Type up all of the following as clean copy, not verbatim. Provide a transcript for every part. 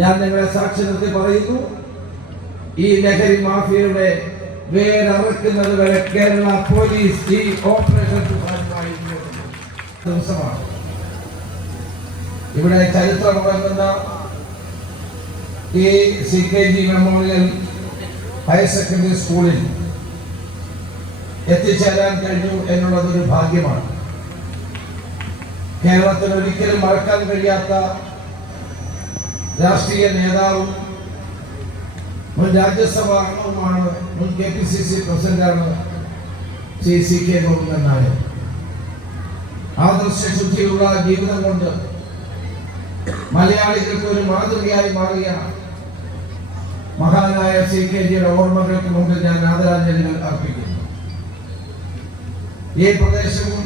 ഞാൻ നിങ്ങളെ സാക്ഷി നിർത്തി പറയുന്നു, ഈ ലഹരി മാഫിയയുടെ വേരറുക്കുന്നത് വരെ കേരള പോലീസ് ഈ ഓപ്പറേഷൻ ദിവസമാണ്. ഇവിടെ ചരിത്രമുറങ്ങുന്ന ഈ CKG മെമ്മോറിയൽ ഹയർ സെക്കൻഡറി സ്കൂളിൽ എത്തിച്ചേരാൻ കഴിഞ്ഞു എന്നുള്ളതൊരു ഭാഗ്യമാണ്. കേരളത്തിൽ ഒരിക്കലും മറക്കാൻ കഴിയാത്ത രാഷ്ട്രീയ നേതാവും മുൻ രാജ്യസഭാ അംഗവുമാണ്, മുൻ KPCC പ്രസിഡന്റാണ് ശ്രീ CK ഗോവിന്ദൻ നായർ. ആദർശശുദ്ധിയുള്ള ജീവിതം കൊണ്ട് മലയാളികൾക്ക് ഒരു മാതൃകയായി മാറിയ മഹാനായ CKജിയുടെ ഓർമ്മകൾക്ക് മുമ്പിൽ ഞാൻ ആദരാഞ്ജലികൾ അർപ്പിക്കുന്നു. ഈ പ്രദേശവും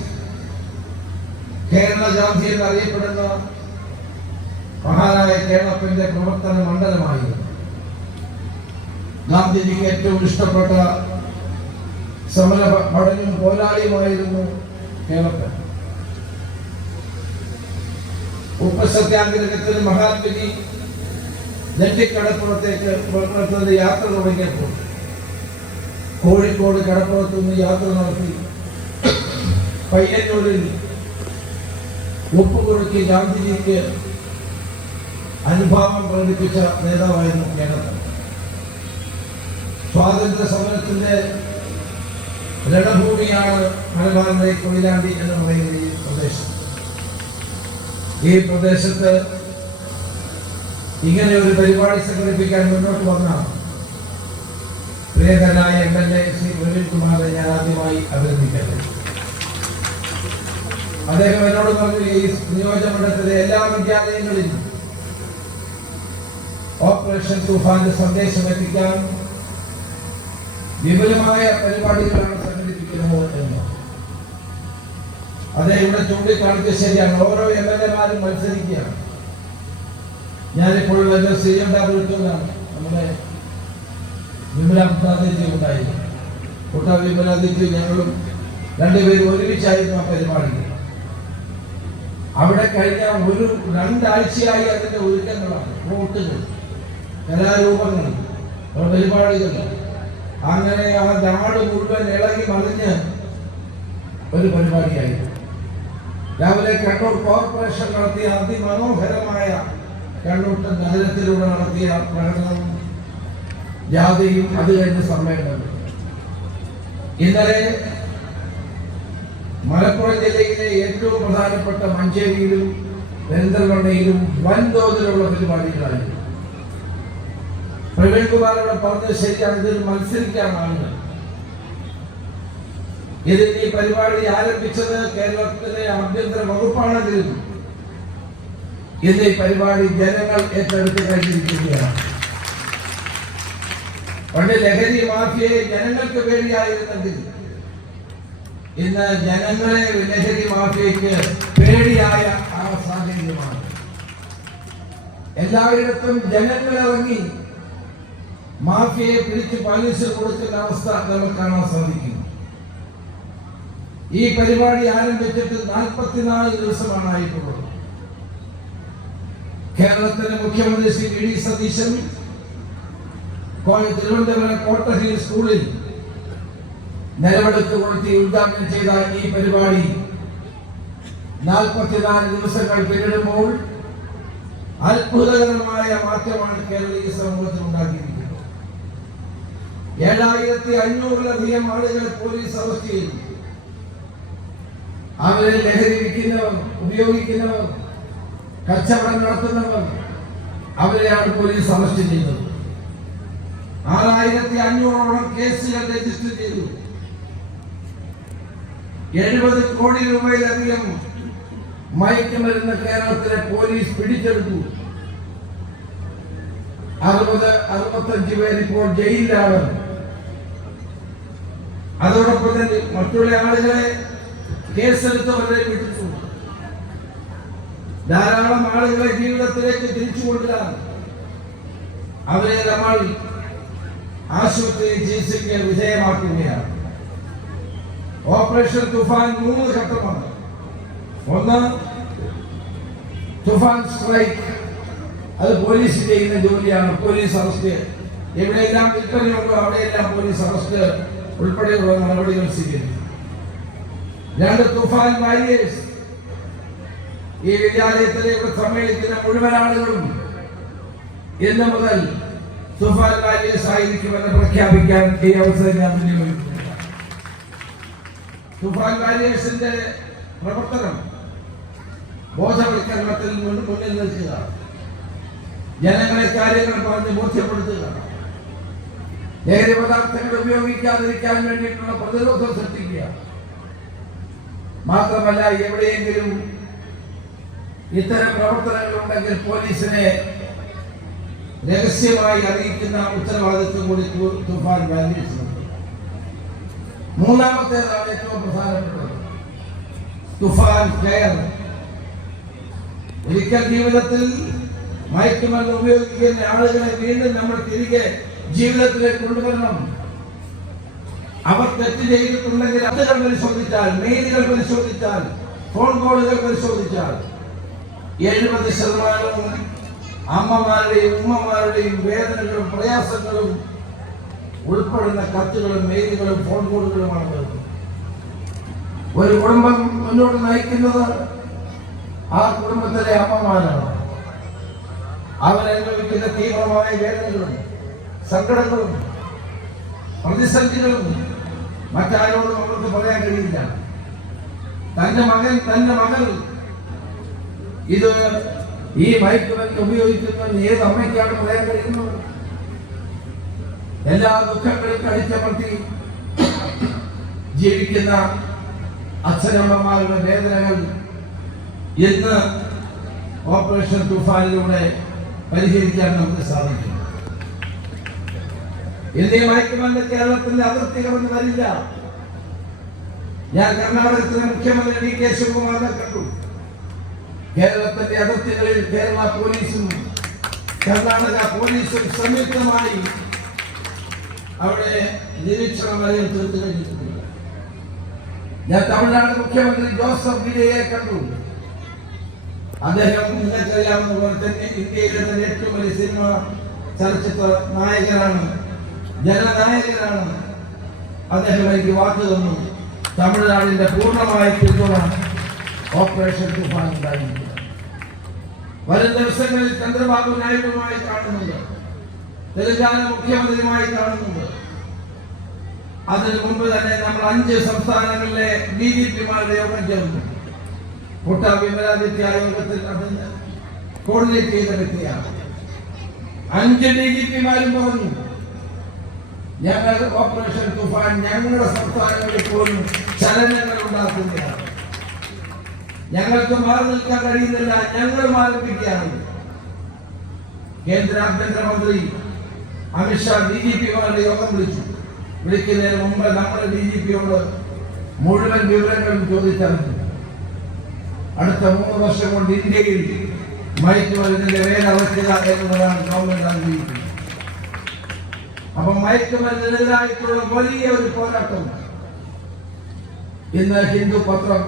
കേരള ജാതി എന്നറിയപ്പെടുന്ന മഹാനായ കേരളത്തിന്റെ പ്രവർത്തന മണ്ഡലമായിരുന്നു. ഗാന്ധിജിക്ക് ഏറ്റവും ഇഷ്ടപ്പെട്ട സമര പടനും പോരാളിയുമായിരുന്നു കേരളത്തിൽ. ഉപ്പ് സത്യാഗ്രഹത്തിൽ മഹാത്മജി നെല്ലിക്കടപ്പുറത്തേക്ക് യാത്ര തുടങ്ങിയപ്പോൾ കോഴിക്കോട് കടപ്പുറത്ത് നിന്ന് യാത്ര നടത്തി പയ്യന്നൂരിൽ ഒപ്പുകുറുക്കി ഗാന്ധിജിക്ക് അനുഭാവം പ്രകടിപ്പിച്ച നേതാവായിരുന്നു കേരളം. സ്വാതന്ത്ര്യ സമരത്തിന്റെ രണഭൂമിയാണ് മലബാറിലെ കൊയിലാണ്ടി എന്ന് പറയുന്ന ഈ പ്രദേശം. ഈ പ്രദേശത്ത് ഇങ്ങനെ ഒരു പരിപാടി സംഘടിപ്പിക്കാൻ മുന്നോട്ട് വന്ന പ്രിയങ്കരനായ MLA ശ്രീ പ്രവീൺ കുമാറെ ഞാൻ ആദ്യമായി അഭിനന്ദിക്കട്ടെ. അദ്ദേഹം എന്നോട് പറഞ്ഞു, ഈ നിയോജകമണ്ഡലത്തിലെ എല്ലാ വിദ്യാലയങ്ങളിലും ഓപ്പറേഷൻ തൂഫാന്റെ സന്ദേശം എത്തിക്കാൻ വിപുലമായ പരിപാടികളാണ് സംഘടിപ്പിക്കുന്നത് എന്ന് അദ്ദേഹം ഇവിടെ ചൂണ്ടിക്കാണിച്ച ശരിയാണ്. ഓരോ MLA-മാരും മത്സരിക്കുകയാണ്. ഞാനിപ്പോൾ ശ്രീകണ്ഠാപുരത്തുനിന്നാണ് നമ്മുടെ വിമല മുട്ടാദിജി ഉണ്ടായിരുന്നു. വിമലാദിജി ഞങ്ങളും രണ്ടുപേരും ഒരുമിച്ചായിരുന്നു ആ പരിപാടി. അവിടെ കഴിഞ്ഞ 2 ആഴ്ചയായി അതിന്റെ ഒരുക്കങ്ങളാണ്, ഫ്ലോട്ടുകൾ, കലാരൂപങ്ങൾ, പരിപാടികൾ. അങ്ങനെ ആ നാട് മുഴുവൻ ഇളകി മറിഞ്ഞ് ഒരു പരിപാടിയായിരുന്നു. രാവിലെ കണ്ണൂർ കോർപ്പറേഷൻ നടത്തിയ അതിമനോഹരമായ കണ്ണൂർ നഗരത്തിലൂടെ നടത്തിയ പ്രകടനവും ജാഥയും അത് കഴിഞ്ഞ സമ്മേളനം. ഇന്നലെ മലപ്പുറം ജില്ലയിലെ ഏറ്റവും പ്രധാനപ്പെട്ട മഞ്ചേരിയിലും പെരിന്തൽമണ്ണയിലും വൻതോതിലുള്ള പരിപാടികളായിരുന്നു. പ്രവീൺ കുമാറോട് പറഞ്ഞത് ശരിയാണ്, ഇതിൽ മത്സരിക്കാനാണ്. ഇതിൽ ഈ പരിപാടി ആരംഭിച്ചത് കേരളത്തിലെ ആഭ്യന്തര വകുപ്പാണെങ്കിലും ഇന്ന് ഈ പരിപാടി ജനങ്ങൾ ഏറ്റെടുത്ത് കഴിഞ്ഞിരിക്കുകയാണ്. പണ്ട് ലഹരി മാഫിയയെ ജനങ്ങൾക്ക് പേടിയായിരുന്നെങ്കിൽ ഇന്ന് ജനങ്ങളെ ലഹരി മാഫിയയ്ക്ക് പേടിയായ ആ സാഹചര്യമാണ്. എല്ലായിടത്തും ജനങ്ങളിറങ്ങി മാഫിയയെ പിടിച്ച് പോലീസിൽ കൊടുക്കുന്ന അവസ്ഥ നമുക്ക് കാണാൻ സാധിക്കും. ഈ പരിപാടി ആരംഭിച്ചിട്ട് 44 ദിവസമാണ് ആയിട്ടുള്ളത്. കേരളത്തിലെ മുഖ്യമന്ത്രി ശ്രീ VD സതീശൻ തിരുവനന്തപുരം കോട്ടഹിൽ സ്കൂളിൽ നിലവെടുത്ത് കൊടുത്തി ഉദ്ഘാടനം ചെയ്ത ഈ പരിപാടി 44 ദിവസങ്ങൾ പിന്നിടുമ്പോൾ അത്ഭുതകരമായ മാറ്റമാണ് കേരളീയ സമൂഹത്തിൽ ഉണ്ടാക്കിയിരിക്കുന്നത്. 7500-ലധികം ആളുകളെ പോലീസ് അറസ്റ്റ് ചെയ്തു. അവരെ ലഹരി വിൽക്കുന്നവർ, ഉപയോഗിക്കുന്നവർ, കച്ചവടം നടത്തുന്നവർ, അവരെയാണ് പോലീസ് അറസ്റ്റ് ചെയ്തത്. 6500ഓളം കേസുകൾ രജിസ്റ്റർ ചെയ്തു. 70 കോടി രൂപയിലധികം മയക്കുമരുന്ന് കേരളത്തിലെ പോലീസ് പിടിച്ചെടുത്തു. 65 പേർ ഇപ്പോൾ ജയിലിലാണ്. അതോടൊപ്പം തന്നെ മറ്റുള്ള ആളുകളെ കേസെടുത്തവരെ വിട്ടു. ധാരാളം ആളുകളെ ജീവിതത്തിലേക്ക് തിരിച്ചു കൊണ്ടുവരാൻ അവരെ നമ്മൾ ആശുപത്രി ചികിത്സയ്ക്ക് വിധേയമാക്കുകയാണ്. ഓപ്പറേഷൻ തുഫാൻ 3 ഘട്ടമാണ്. ഒന്ന് തുഫാൻ സ്ട്രൈക്ക്, അത് പോലീസ് ചെയ്യുന്ന ജോലിയാണ്. പോലീസ് അറസ്റ്റ് എവിടെയെല്ലാം വിൽപ്പനയുണ്ടോ അവിടെയെല്ലാം പോലീസ് അറസ്റ്റ് ഉൾപ്പെടെയുള്ള നടപടികൾ സ്വീകരിച്ചു. 2 തുഫാൻ വാരിയേഴ്സ്. ഈ വിദ്യാലയത്തിലേക്ക് സമ്മേളിക്കുന്ന മുഴുവൻ ആളുകളും ഇന്ന് മുതൽ തുഫാൻ വാരിയേഴ്സ് ആയിരിക്കുമെന്ന് പ്രഖ്യാപിക്കാൻ ഈ അവസരം ഞാൻ വിനിയോഗിക്കുന്നു. തുഫാൻ വാരിയേഴ്സിന്റെ പ്രവർത്തനം ബോധവൽക്കരണത്തിൽ മുന്നിൽ നിൽക്കുക, ജനങ്ങളെ കാര്യങ്ങൾ പറഞ്ഞ് ബോധ്യപ്പെടുത്തുക, ലഹരി പദാർത്ഥങ്ങൾ ഉപയോഗിക്കാതിരിക്കാൻ വേണ്ടിയിട്ടുള്ള പ്രതിരോധം സൃഷ്ടിക്കുക. മാത്രമല്ല, എവിടെയെങ്കിലും ഇത്തരം പ്രവർത്തനങ്ങൾ ഉണ്ടെങ്കിൽ പോലീസിനെ രഹസ്യമായി അറിയിക്കുന്ന ഉത്തരവാദിത്വം കൂടി തുഫാൻ വാരിയേഴ്സിനുണ്ട്. മൂന്നാമത്തേതാണ് ഏറ്റവും പ്രധാനപ്പെട്ടത്, തുഫാൻ കെയർ. ഒരിക്കൽ ജീവിതത്തിൽ മയക്കുമരുന്ന് ഉപയോഗിക്കുന്ന ആളുകളെ വീണ്ടും നമ്മൾ തിരികെ ജീവിതത്തിലേക്ക് കൊണ്ടുവരണം. അവർ തെറ്റ് ചെയ്തിട്ടുണ്ടെങ്കിൽ അതുകൾ പരിശോധിച്ചാൽ, മെയിലുകൾ പരിശോധിച്ചാൽ, ഫോൺ കോളുകൾ പരിശോധിച്ചാൽ 70% അമ്മമാരുടെയും ഉമ്മമാരുടെയും വേദനകളും പ്രയാസങ്ങളും ഉൾപ്പെടുന്ന കത്തുകളും മെയിലുകളും ഫോൺ കോളുകളുമാണ്. ഒരു കുടുംബം മുന്നോട്ട് നയിക്കുന്നത് ആ കുടുംബത്തിലെ അമ്മമാരാണ്. അവരനുഭവിക്കുന്ന തീവ്രമായ വേദനകളും സങ്കടങ്ങളും പ്രതിസന്ധികളും മറ്റാരോടും അവർക്ക് പറയാൻ കഴിയില്ല. തന്റെ മകൾ ഇത് ഈ മയക്കുമരുന്ന് ഉപയോഗിക്കുന്ന ഏത് അമ്മയ്ക്കാണ് പറയാൻ കഴിയുന്നത്? എല്ലാ ദുഃഖങ്ങളും കടിച്ചമർത്തി ജീവിക്കുന്ന അച്ഛനമ്മമാരുടെ വേദനകൾ ഇന്ന് ഓപ്പറേഷൻ തുഫാനിലൂടെ പരിഹരിക്കാൻ നമുക്ക് സാധിക്കും. ഇന്ത്യ മയക്കുമരുന്ന് കേരളത്തിന്റെ അതിർത്തി കടന്ന് വരില്ല. ഞാൻ കർണാടകത്തിലെ മുഖ്യമന്ത്രി DK ശിവകുമാറിനെ കണ്ടു. കേരളത്തിന്റെ അതിർത്തികളിൽ കേരള പോലീസും കർണാടക പോലീസും സംയുക്തമായി അവിടെ നിരീക്ഷണ വലയം തീർത്തു കഴിഞ്ഞിട്ടുണ്ട്. ഞാൻ തമിഴ്നാട് മുഖ്യമന്ത്രി ജോസഫ് വിജയെ കണ്ടു. അദ്ദേഹം നിങ്ങൾക്കറിയാവുന്ന പോലെ തന്നെ ഇന്ത്യയിലെ തന്നെ ഏറ്റവും വലിയ സിനിമ ചലച്ചിത്ര നായകനാണ്, ജനനായകനാണ്. അദ്ദേഹം എനിക്ക് വാക്ക് തന്നു, തമിഴ്നാടിന്റെ പൂർണ്ണമായ പിന്തുണ ഓപ്പറേഷൻ തുഫാൻ ഉണ്ടായിരുന്നു. വരും ദിവസങ്ങളിൽ ചന്ദ്രബാബു നായിഡുമായി കാണുന്നുണ്ട്, തെലങ്കാന മുഖ്യമന്ത്രിയുമായി കാണുന്നുണ്ട്. അതിനു മുമ്പ് തന്നെ നമ്മൾ 5 സംസ്ഥാനങ്ങളിലെ DGPമാരുടെ യോഗം ചേർന്നു. കുട്ട വിമലാദിത്യ യോഗത്തിൽ കോർഡിനേറ്റ് ചെയ്ത വ്യക്തിയാണ്. 5 DGPമാരും പറഞ്ഞു, ഞങ്ങൾ ഓപ്പറേഷൻ തുഫാൻ ഞങ്ങളുടെ സംസ്ഥാനങ്ങളിൽ പോലും ചലനങ്ങൾ ഉണ്ടാക്കുകയാണ്. ഞങ്ങൾക്ക് മാറി നിൽക്കാൻ കഴിയുന്നില്ല, ഞങ്ങൾ മാറിപ്പിക്കുകയാണ്. കേന്ദ്ര ആഭ്യന്തരമന്ത്രി അമിത്ഷാ DGPമാരുടെ യോഗം വിളിക്കുന്നതിന് മുമ്പ് നമ്മുടെ DGPയോട് മുഴുവൻ വിവരങ്ങളും ചോദിച്ചറിഞ്ഞു. അടുത്ത 3 വർഷം കൊണ്ട് ഇന്ത്യയിൽ മയക്കുമരുന്നിന്റെ വേല അടയ്ക്കുക എന്നതാണ് ഗവൺമെന്റ് ആഗ്രഹിക്കുന്നത്. അപ്പൊ മയക്കുമരുന്നിനെതിരായിട്ടുള്ള വലിയ ഒരു പോരാട്ടം ഇന്ന് ഹിന്ദു പത്രം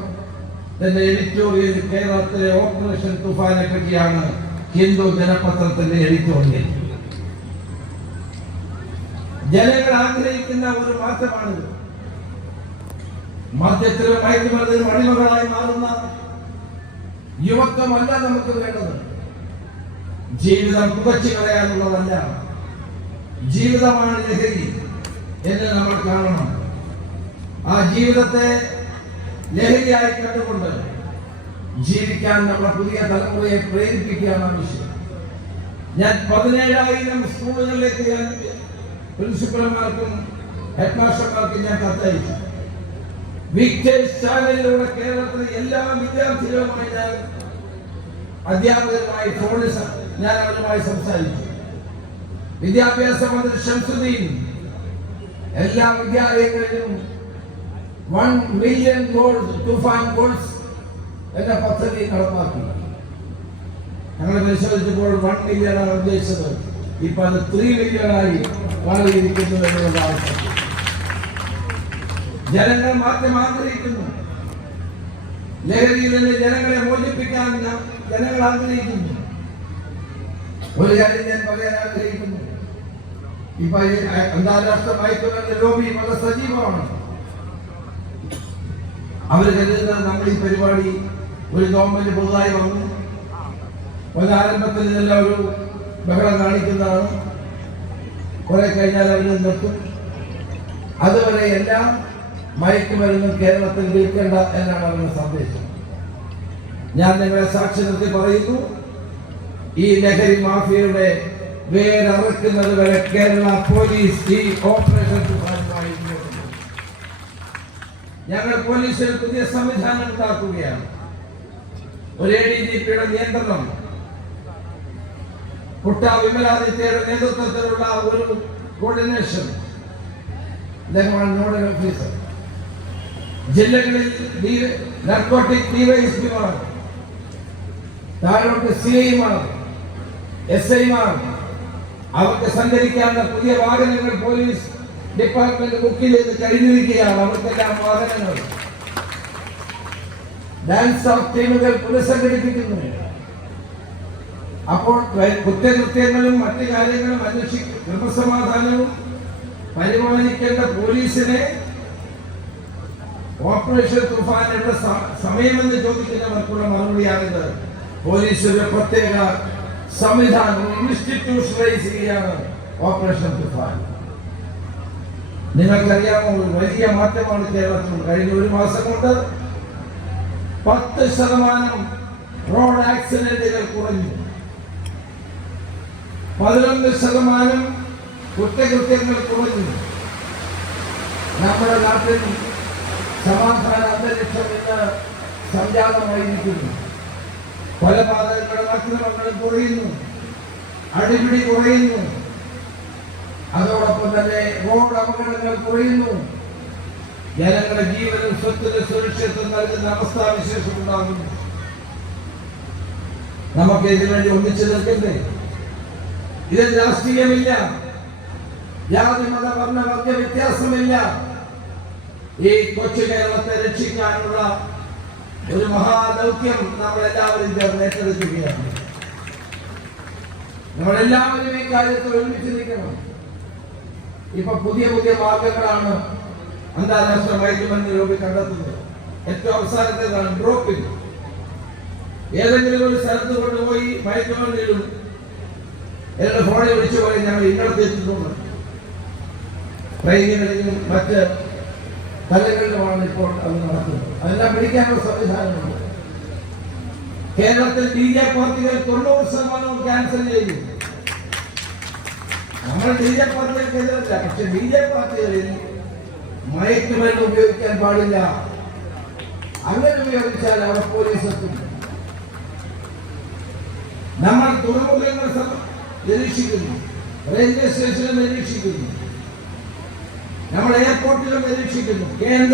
തന്റെ എഡിറ്റോറിയൽ കേരളത്തിലെ ഓപ്പറേഷൻ തുഫാനെ പറ്റിയാണ് ഹിന്ദു ജനപത്രത്തിന്റെ എഡിറ്റോറിയൽ. ജനങ്ങൾ ആഗ്രഹിക്കുന്ന ഒരു മാറ്റമാണിത്. മദ്യത്തിലും മയക്കുമരുന്നിനും അടിമകളായി മാറുന്ന യുവത്വമല്ല നമുക്ക് വേണ്ടത്. ജീവിതം പുകച്ചു കളയാനുള്ളതല്ല, ജീവിതമാണ് ലഹരി എന്ന് നമ്മൾ കാണണം. ആ ജീവിതത്തെ ലഹരിയായി കണ്ടുകൊണ്ട് ജീവിക്കാൻ നമ്മുടെ പുതിയ തലമുറയെ പ്രേരിപ്പിക്കുകയാണ് ആവശ്യം. ഞാൻ 17,000 സ്കൂളുകളിലേക്ക് ഞാൻ പ്രിൻസിപ്പൽമാർക്കും ഹെഡ് മാസ്റ്റർമാർക്കും ഞാൻ കത്തയച്ചു. വിക്ടേഴ്സ് ചാനലിലൂടെ കേരളത്തിലെ എല്ലാ വിദ്യാർത്ഥികളുമായി ഞാൻ അധ്യാപകരുമായി ഫോണിൽ ഞാൻ അവരുമായി സംസാരിച്ചു. വിദ്യാഭ്യാസ മന്ത്രി ഷംസുദ്ദീൻ എല്ലാ വിദ്യാലയങ്ങളിലും 1 മില്യൺ ഗോൾസ് തുഫാൻ ഗോൾസ് എന്ന പദ്ധതി നടപ്പാക്കി. ഞങ്ങൾ പരിശോധിച്ചപ്പോൾ 1 മില്യണാണ് ഉദ്ദേശിച്ചത്. ഇപ്പൊ അത് 3 മില്യണായി മാറിയിരിക്കുന്നു എന്നുള്ളതാണ്. ജനങ്ങൾ മാറ്റം ആഗ്രഹിക്കുന്നു. ലഹരിയിൽ നിന്ന് ജനങ്ങളെ മോചിപ്പിക്കാൻ ജനങ്ങൾ ആഗ്രഹിക്കുന്നു. ഒരു കാര്യം ഞാൻ പറയാൻ ആഗ്രഹിക്കുന്നു. ഇപ്പൊ അന്താരാഷ്ട്ര മയക്കുമരുന്ന് ലോബി വളരെ സജീവമാണ്. അവർ കരുതുന്നത് നമ്മൾ ഈ പരിപാടി ഒരു ഗവൺമെന്റ് പുതുതായി വന്നു ആരംഭത്തിൽ ഇതെല്ലാം ഒരു ബഹളം കാണിക്കുന്നതാണ്, കുറെ കഴിഞ്ഞാൽ അവർ നിർത്തും. അതുവരെ എല്ലാം മയക്കുമരുന്നും കേരളത്തിൽ വിൽക്കേണ്ട എന്നാണ് അവരുടെ സന്ദേശം. ഞാൻ നിങ്ങളെ സാക്ഷി നിർത്തി പറയുന്നു, ഈ ലഹരി മാഫിയയുടെ വേരറുക്കുന്നത് വരെ കേരള പോലീസ് ഈ ഓപ്പറേഷൻ തുഫാനുമായി ഞങ്ങൾ പോലീസിൽ പുതിയ സംവിധാനം ഉണ്ടാക്കുകയാണ്. ഒരു ADGPയുടെ നിയന്ത്രണം, പുട്ട വിമലാദിത്യയുടെ നേതൃത്വത്തിലുള്ള ഒരു കോർഡിനേഷൻ, അദ്ദേഹമാണ് നോഡൽ ഓഫീസർ. ജില്ലകളിൽ നാർക്കോട്ടിക് ഡിവൈഎസ്പിമാർ, താഴോട്ട് CIമാർ, SIമാർ, അവർക്ക് സഞ്ചരിക്കാവുന്ന പുതിയ വാഹനങ്ങൾ പോലീസ് ഡിപ്പാർട്ട്മെന്റ് ബുക്ക് ചെയ്ത് കഴിഞ്ഞിരിക്കുകയാണ്. അവർക്കെല്ലാം വാഹനങ്ങൾ, ഡാൻസ് ഓഫ് ടീമുകൾ പുനഃസംഘടിപ്പിക്കുന്നു. അപ്പോൾ കുറ്റകൃത്യങ്ങളും മറ്റു കാര്യങ്ങളും അന്വേഷിക്കും, ക്രമസമാധാനവും പരിപാലിക്കേണ്ട പോലീസിനെ ഓപ്പറേഷൻ തുഫാനുള്ള സമയമെന്ന് ചോദിക്കുന്നവർക്കുള്ള മറുപടിയാണിത്. പോലീസിന്റെ പ്രത്യേക സംവിധാനം ഇൻസ്റ്റിറ്റ്യൂഷണലൈസ് ചെയ്യുകയാണ് ഓപ്പറേഷൻ തുഫാൻ. നിങ്ങൾക്കറിയാമോ, ഒരു വലിയ മാറ്റമാണ് കേരളത്തിൽ. കഴിഞ്ഞ ഒരു മാസം കൊണ്ട് 10% റോഡ് ആക്സിഡന്റുകൾ കുറഞ്ഞു, 11% കുറ്റകൃത്യങ്ങൾ കുറഞ്ഞു. നമ്മുടെ നാട്ടിൽ സമാധാന അന്തരീക്ഷം ഇന്ന് സംജാതമായിരിക്കുന്നു. കൊലപാതകങ്ങളും അക്രമങ്ങളും കുറയുന്നു, അടിപിടി കുറയുന്നു, അതോടൊപ്പം തന്നെ റോഡ് അപകടങ്ങൾ കുറയുന്നു. ജനങ്ങളുടെ ജീവനും സ്വത്തിന് സുരക്ഷിതത്വം നൽകുന്ന അവസ്ഥാവിശേഷം ഉണ്ടാകുന്നു. നമുക്ക് ഇതിനുവേണ്ടി ഒന്നിച്ചു നിൽക്കണ്ടേ? ഇതിൽ രാഷ്ട്രീയമില്ല, ജാതി മത വർണ്ണ വർഗ വ്യത്യാസമില്ല. ഈ കൊച്ചു കേരളത്തെ രക്ഷിക്കാനുള്ള ഒരു മഹാദൗത്യം നമ്മളെല്ലാവരും ചേർന്ന് ഏറ്റെടുക്കുകയാണ്. നമ്മളെല്ലാവരും ഈ കാര്യത്തിൽ ഒരുമിച്ച് നിൽക്കണം. ഇപ്പൊ പുതിയ പുതിയ മാർഗങ്ങളാണ് അന്താരാഷ്ട്ര മയക്കുമരുന്ന് ലോബി കണ്ടെത്തുന്നത്. ഏറ്റവും അവസാനത്തേതാണ് ഡ്രോപ്പിംഗ്. ഏതെങ്കിലും ഒരു സ്ഥലത്ത് കൊണ്ടുപോയി മയക്കുമരുന്നിലും എന്റെ ഫോണിൽ വിളിച്ചു പോയി ഞങ്ങൾ ഇന്നടത്ത് എത്തിയിട്ടുണ്ട്. ട്രെയിനുകളിലും മറ്റ് സ്ഥലങ്ങളിലുമാണ് ഇപ്പോൾ അത് നടക്കുന്നത്. അതെല്ലാം പിടിക്കാനുള്ള സംവിധാനമുണ്ട്. കേരളത്തിൽ DJ പാർട്ടികൾ 90% ക്യാൻസൽ ചെയ്തു. നമ്മൾ DJ പാർട്ടികൾക്കെതിരല്ല, പക്ഷെ DJ പാർട്ടികളിൽ മയക്കുമരുന്ന് ഉപയോഗിക്കാൻ പാടില്ല. അങ്ങനെ ഉപയോഗിച്ചാൽ അവിടെ പോലീസ് എത്തും. നമ്മൾ തുറമുഖങ്ങൾ നിരീക്ഷിക്കുന്നു, റെയിൽവേ സ്റ്റേഷനിൽ നിരീക്ഷിക്കുന്നു, നമ്മൾ എയർപോർട്ടിലും നിരീക്ഷിക്കുന്നു.